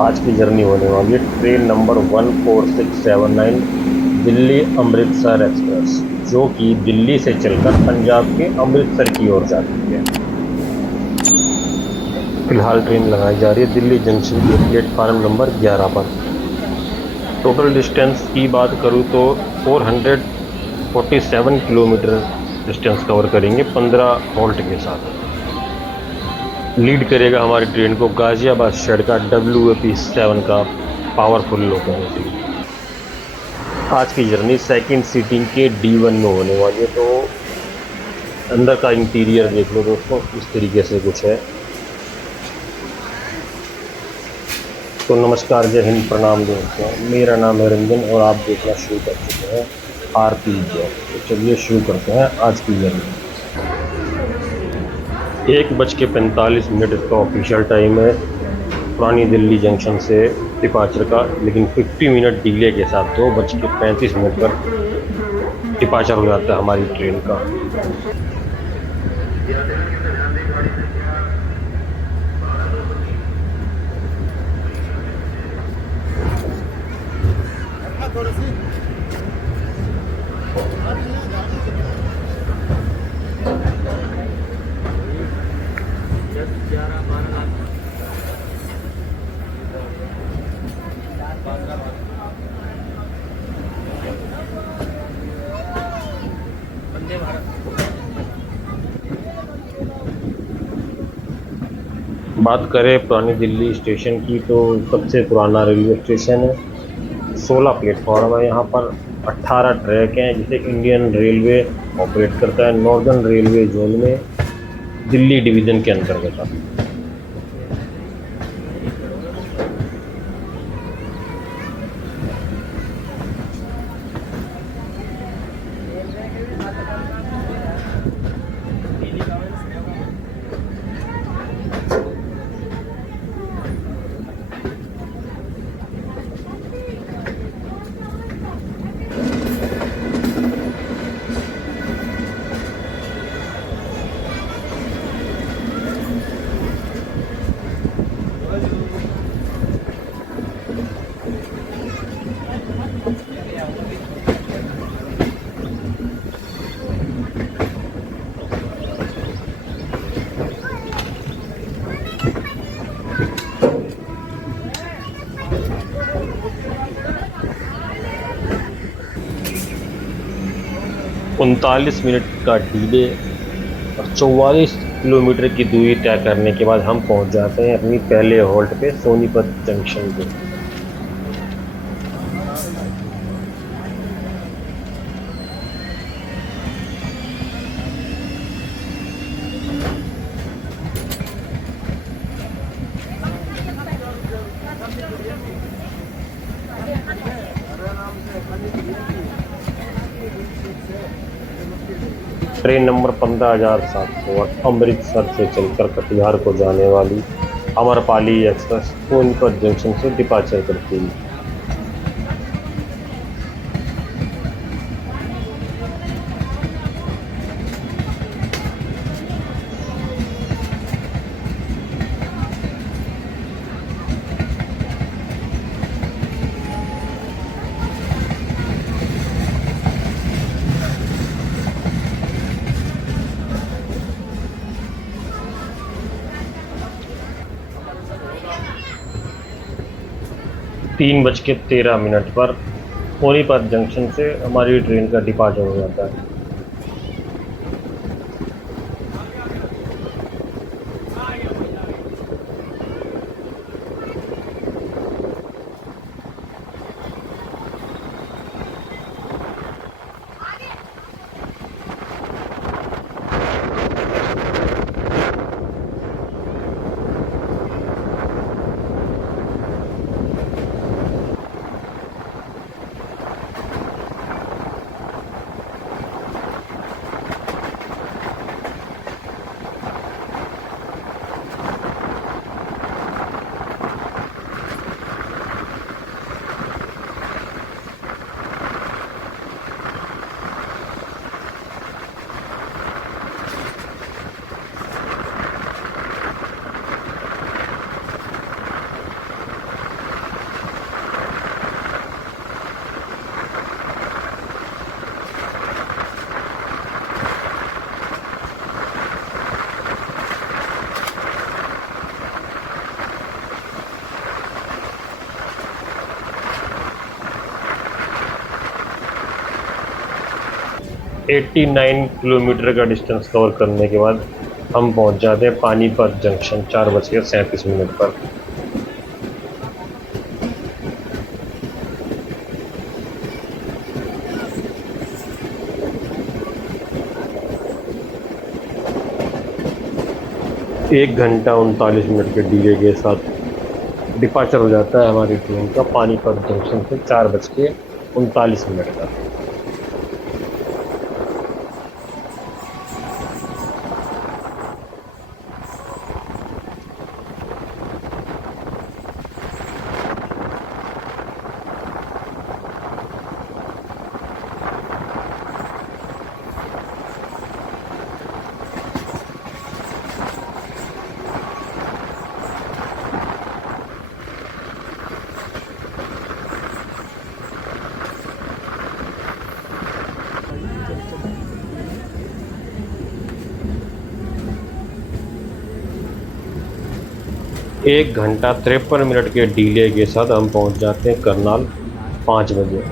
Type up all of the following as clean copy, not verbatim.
आज की जर्नी होने वाली है train number 14679 Delhi Amritsar express, जो कि दिल्ली से चलकर पंजाब के अमृतसर की ओर जाती है। फिलहाल ट्रेन लगाई जा रही है दिल्ली जंक्शन के प्लेटफार्म नंबर 11 पर। टोटल डिस्टेंस की बात करूं तो 447 किलोमीटर डिस्टेंस कवर करेंगे 15 हॉल्ट के साथ। लीड करेगा हमारी ट्रेन को गाजियाबाद शहर का WAP-7 का पावरफुल लोकोमोटिव। आज की जर्नी सेकंड सीटिंग के D1 में होने वाली है। तो अंदर का इंटीरियर देख लो दोस्तों, इस तरीके से कुछ है। तो नमस्कार, जय हिंद, प्रणाम दोस्तों। मेरा नाम है रंजन और आप देखना शुरू कर चुके हैं RP ब्लॉग। तो चलिए शुरू करते हैं आज की जर्नी। 1:45 इसका ऑफिशियल टाइम है पुरानी दिल्ली जंक्शन से डिपार्चर का, लेकिन 50 मिनट डिले के साथ 2:35 पर डिपार्चर हो जाता है हमारी ट्रेन का। बात करें पुरानी दिल्ली स्टेशन की, तो सबसे पुराना रेलवे स्टेशन है। 16 प्लेटफॉर्म है यहाँ पर, 18 ट्रैक हैं जिसे इंडियन रेलवे ऑपरेट करता है नॉर्दर्न रेलवे जोन में, दिल्ली डिवीज़न के अंतर्गत आता है। उनतालीस मिनट का डिले और 44 किलोमीटर की दूरी तय करने के बाद हम पहुंच जाते हैं अपनी पहले हॉल्ट पे, सोनीपत जंक्शन पे। ट्रेन नंबर 15,700 अमृतसर से चलकर कटिहार को जाने वाली अमरपाली एक्सप्रेस सोनीपत जंक्शन से डिपार्चर करती है। 3:13 पर सोनीपत जंक्शन से हमारी ट्रेन का डिपार्चर हो जाता है। 89 किलोमीटर का डिस्टेंस कवर करने के बाद हम पहुंच जाते हैं पानीपत जंक्शन 4:37 पर। एक घंटा 39 मिनट के डीले के साथ डिपार्चर हो जाता है हमारी ट्रेन का पानीपत जंक्शन से 4:39 का। एक घंटा 53 मिनट के डीले के साथ हम पहुंच जाते हैं करनाल 5 बजे।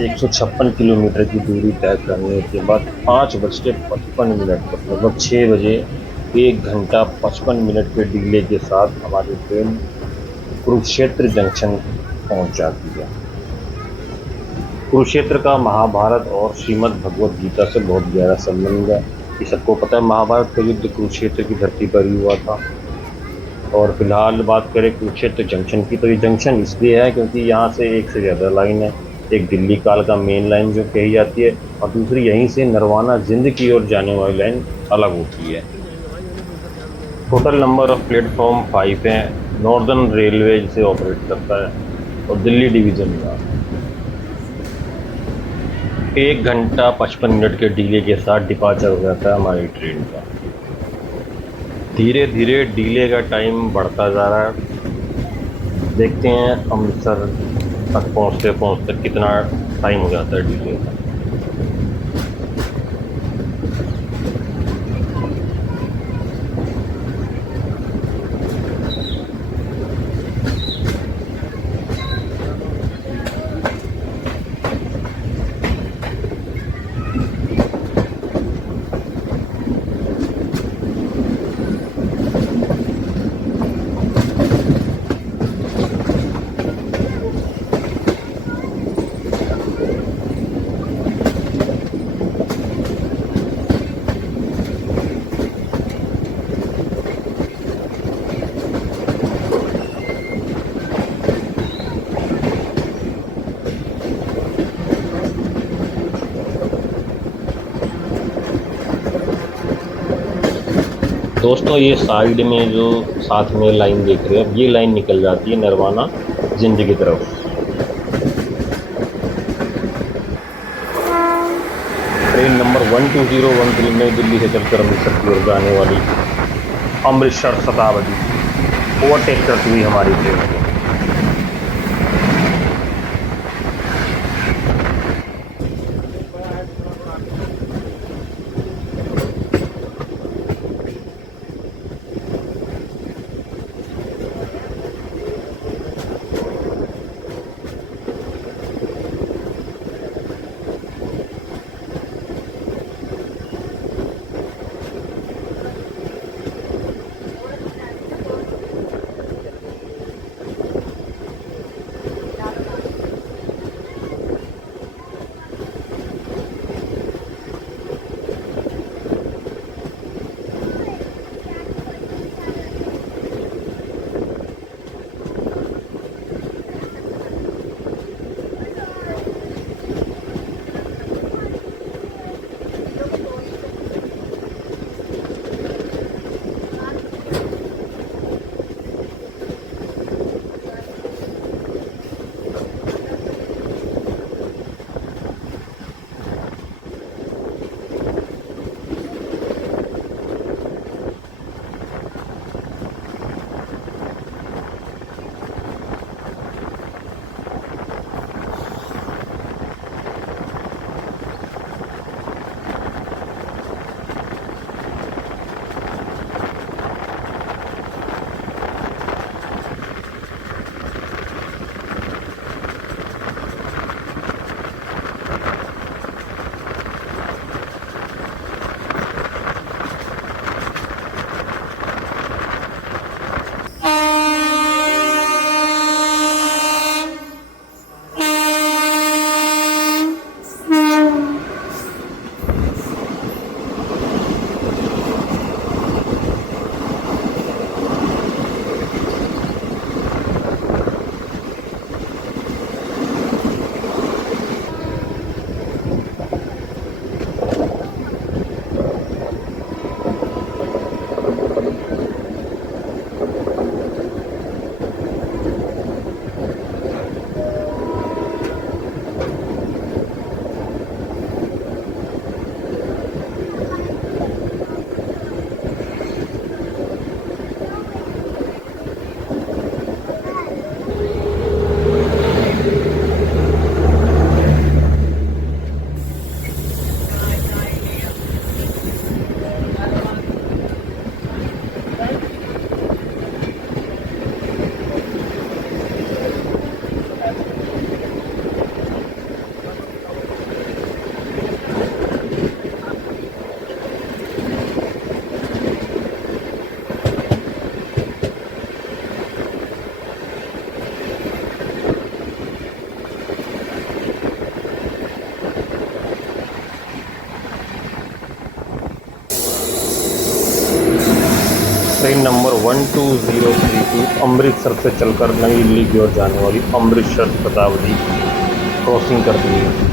एक 156 किलोमीटर की दूरी तय करने के बाद 5:55 पर लगभग 6 बजे 1 घंटा 55 मिनट के डीले के साथ हमारी ट्रेन कुरुक्षेत्र जंक्शन पहुंच जाती है। कुरुक्षेत्र का महाभारत और श्रीमद् भगवद गीता से बहुत गहरा संबंध है। ये सबको पता है, महाभारत का युद्ध कुरुक्षेत्र की धरती पर ही हुआ था। और फिलहाल बात करें कुरुक्षेत्र जंक्शन की, तो ये जंक्शन इसलिए है क्योंकि यहाँ से एक से ज़्यादा लाइन है। एक दिल्ली काल का मेन लाइन जो कही जाती है, और दूसरी यहीं से नरवाना जिंद की ओर जाने वाली लाइन अलग होती है। टोटल नंबर ऑफ प्लेटफॉर्म 5 हैं। नॉर्दर्न रेलवे से ऑपरेट करता है और दिल्ली डिवीज़न का 1 घंटा 55 मिनट के डीले के साथ डिपार्चर हो जाता है हमारी ट्रेन का। धीरे धीरे डीले का टाइम बढ़ता जा रहा है। देखते हैं अमृतसर तक पहुँचते कितना टाइम हो जाता है डीले का। दोस्तों, ये साइड में जो साथ में लाइन देख रहे हो, ये लाइन निकल जाती है नरवाना जिंद की तरफ। ट्रेन नंबर 12013 नई दिल्ली से चलकर अमृतसर की ओर जाने वाली अमृतसर शताब्दी ओवरटेक करती हुई हमारी ट्रेन को। ट्रेन नंबर 12032 अमृतसर से चलकर नई दिल्ली की ओर जाने वाली अमृतसर शताब्दी क्रॉसिंग कर दी है।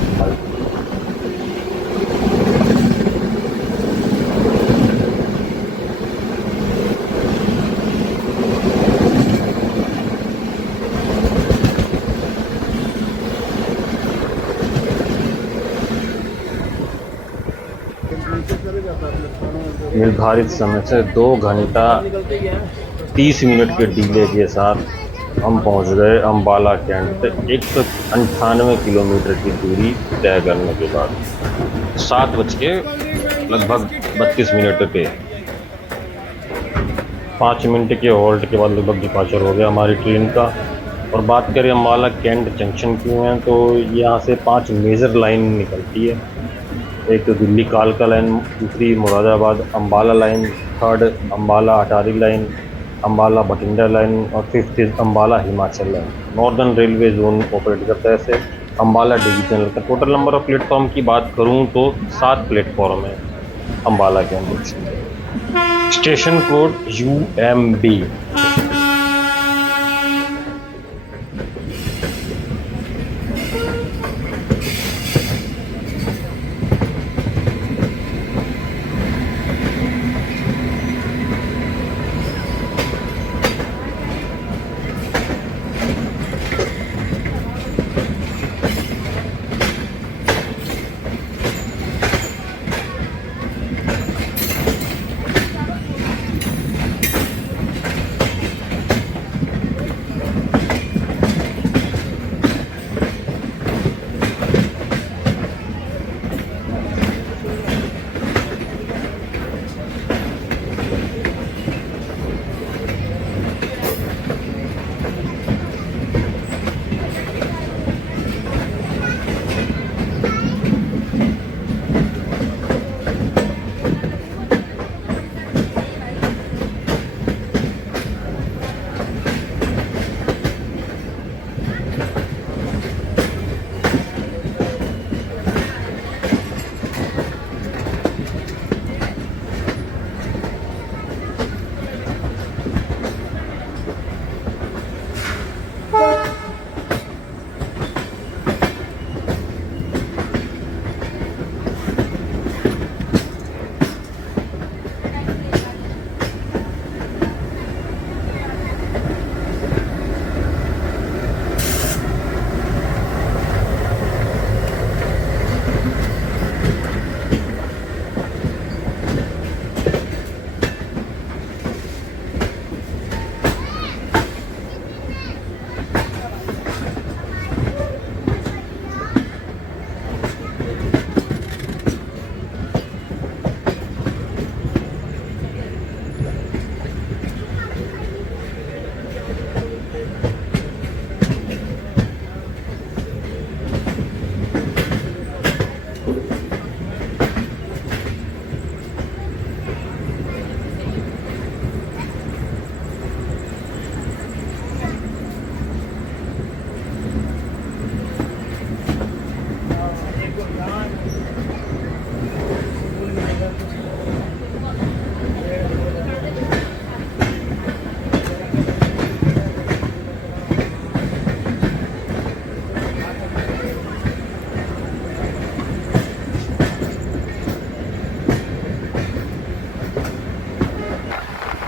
निर्धारित समय से 2 घंटा 30 मिनट के डिले के साथ हम पहुंच गए अम्बाला कैंट। 198 किलोमीटर की दूरी तय करने के बाद 7 बज के लगभग 32 मिनट पे 5 मिनट के हॉल्ट के बाद लगभग डिपार्चर हो गया हमारी ट्रेन का। और बात करें अम्बाला कैंट जंक्शन की है तो यहाँ से 5 मेजर लाइन निकलती है। एक तो दिल्ली कालका लाइन, दूसरी मुरादाबाद अम्बाला लाइन, थर्ड अम्बाला अटारी लाइन, अम्बाला बठिंडा लाइन और fifth is Ambala Himachal line. Northern railway zone operate करता है ऐसे अम्बाला डिवीजनल का। टोटल नंबर ऑफ प्लेटफॉर्म की बात करूं तो 7 प्लेटफॉर्म है अम्बाला के अंदर। Station code UMB।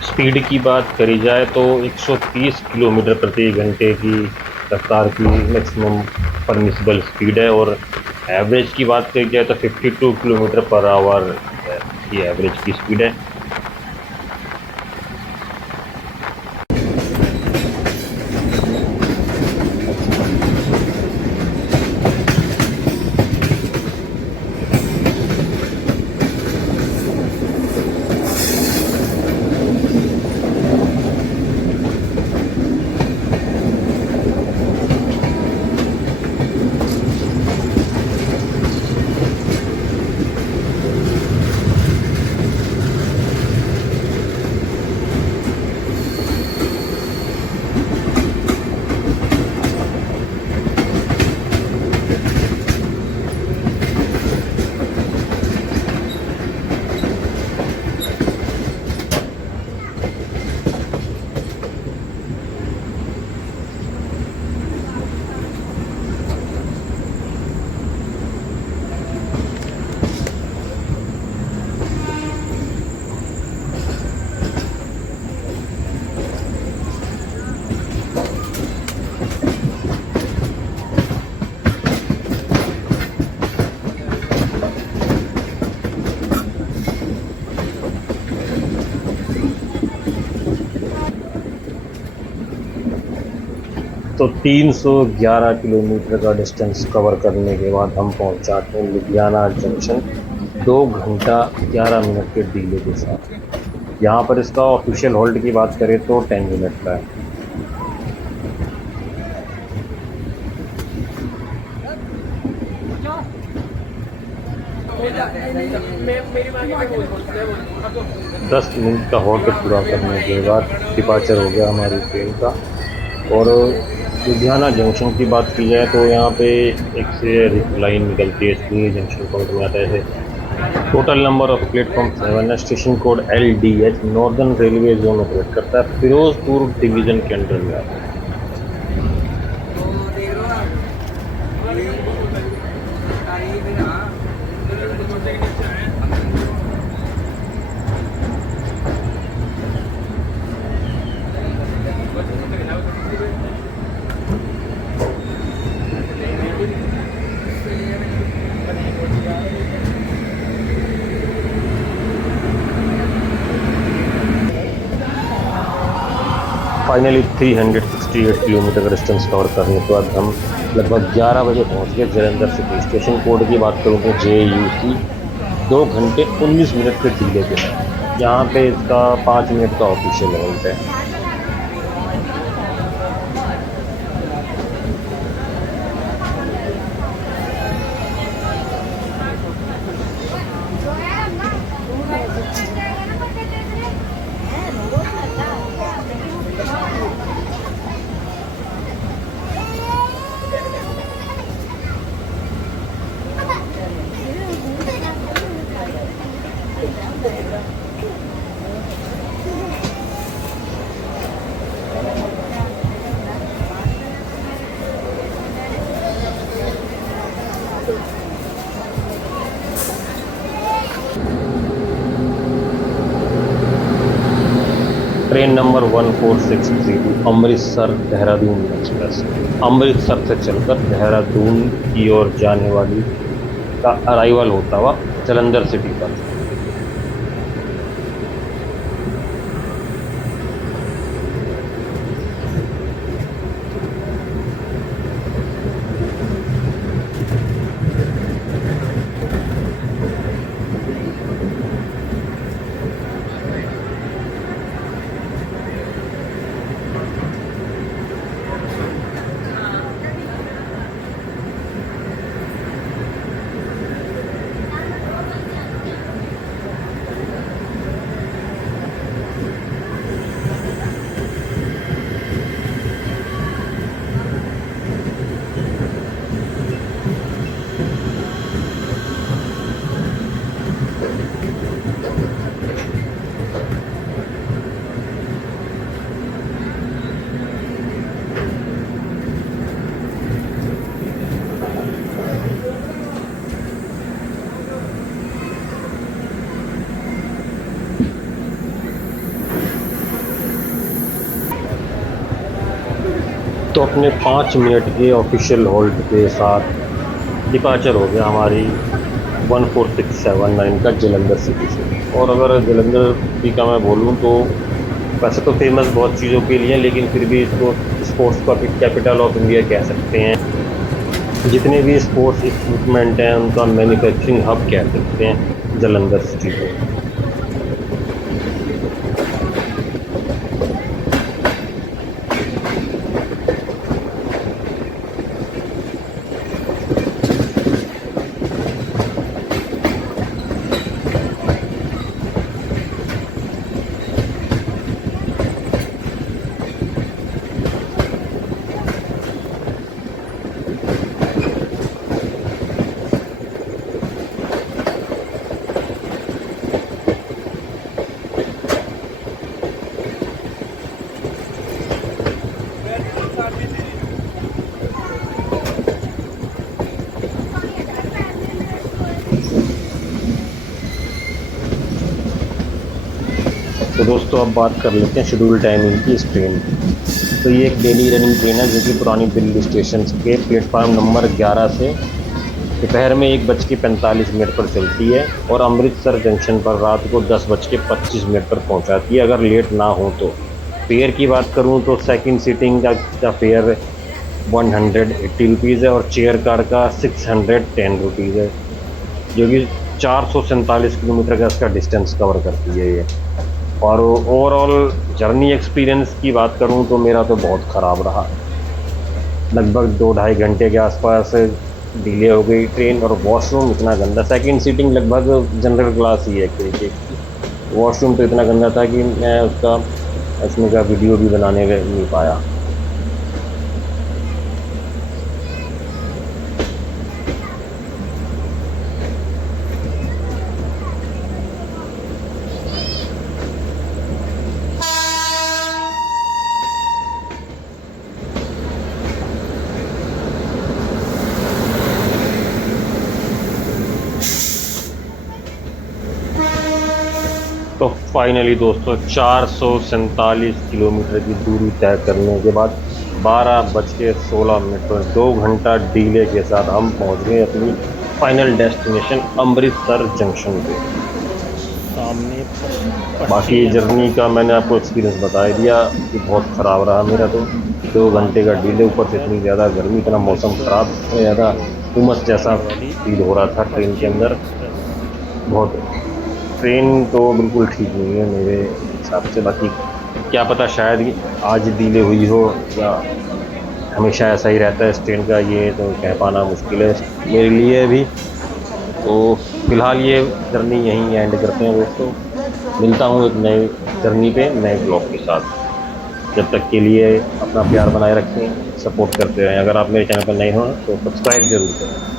स्पीड की बात करी जाए तो 130 किलोमीटर प्रति घंटे की रफ्तार की मैक्सिमम परमिसिबल स्पीड है। और एवरेज की बात करी जाए तो 52 किलोमीटर पर आवर की एवरेज की स्पीड है। तो 311 किलोमीटर का डिस्टेंस कवर करने के बाद हम पहुंच जाते हैं लुधियाना जंक्शन 2 घंटा 11 मिनट के डिले के साथ। यहाँ पर इसका ऑफिशियल होल्ड की बात करें तो 10 मिनट का है। दस मिनट का होल्ड पूरा करने के बाद डिपार्चर हो गया हमारी ट्रेन का। और लुधियाना जंक्शन की बात की जाए तो यहाँ पे एक से लाइन निकलती है, इसलिए जंक्शन पॉइंट में आता है। टोटल नंबर ऑफ प्लेटफॉर्म 7 है। Station code LDH northern railway zone operate करता है, फिरोजपुर डिवीज़न के अंडर में आता है। फाइनली 368 किलोमीटर का डिस्टेंस कवर करने के बाद हम लगभग 11 बजे पहुंच गए जलंधर सिटी। स्टेशन कोड की बात करूँ तो JUC 2 घंटे 19 मिनट के डिले के साथ। यहाँ पे इसका 5 मिनट का ऑफिशियल होल्ड है। Train number 14632 Amritsar Dehradun express Amritsar से चलकर देहरादून की ओर जाने वाली का अराइवल होता हुआ जलंधर सिटी पर। तो अपने 5 मिनट के ऑफिशियल होल्ड के साथ डिपार्चर हो गया हमारी 14679 का जलंधर सिटी से। और अगर जलंधर सिटी का मैं बोलूँ तो वैसे तो फेमस बहुत चीज़ों के लिए, लेकिन फिर भी इसको स्पोर्ट्स का कैपिटल ऑफ इंडिया कह सकते हैं। जितने भी स्पोर्ट्स इक्विपमेंट हैं उनका मैन्युफैक्चरिंग हब कह सकते हैं जलंधर सिटी को। तो दोस्तों अब बात कर लेते हैं शेड्यूल टाइमिंग की इस ट्रेन की। तो ये एक डेली रनिंग ट्रेन है जो कि पुरानी दिल्ली स्टेशन के प्लेटफार्म नंबर 11 से दोपहर में 1:45 पर चलती है और अमृतसर जंक्शन पर रात को 10:25 पर पहुंचाती है अगर लेट ना हो तो। फेयर की बात करूं तो सेकंड सीटिंग का फेयर 180 रुपीज़ है, और चेयर कार का 610 रुपीज़ है, जो कि 447 किलोमीटर का इसका डिस्टेंस कवर करती है ये। और ओवरऑल जर्नी एक्सपीरियंस की बात करूं तो मेरा तो बहुत ख़राब रहा। लगभग 2-2.5 घंटे के आसपास डिले हो गई ट्रेन, और वॉशरूम इतना गंदा, सेकंड सीटिंग लगभग जनरल क्लास ही है एक वॉशरूम तो इतना गंदा था कि मैं उसका उसमें का वीडियो भी बनाने में नहीं पाया। तो फाइनली दोस्तों 447 किलोमीटर की दूरी तय करने के बाद 12:16 पर 2 घंटा डीले के साथ हम पहुंच गए अपनी फाइनल डेस्टिनेशन अमृतसर जंक्शन पे। सामने बाकी जर्नी का मैंने आपको एक्सपीरियंस बता ही दिया कि बहुत ख़राब रहा मेरा तो। 2 घंटे का डिले, ऊपर से इतनी ज़्यादा गर्मी, इतना मौसम ख़राब, इतना ज़्यादा उमस जैसा फील हो रहा था ट्रेन के अंदर। बहुत, ट्रेन तो बिल्कुल ठीक नहीं है मेरे हिसाब से। बाकी क्या पता, शायद ही आज डिले हुई हो, या हमेशा ऐसा ही रहता है इस ट्रेन का, ये तो कह पाना मुश्किल है मेरे लिए भी। तो फिलहाल ये जर्नी यहीं एंड करते हैं दोस्तों। मिलता हूँ एक नए जर्नी पे नए ब्लॉग के साथ। जब तक के लिए अपना प्यार बनाए रखें, सपोर्ट करते रहें। अगर आप मेरे चैनल पर नए हो तो सब्सक्राइब जरूर करें।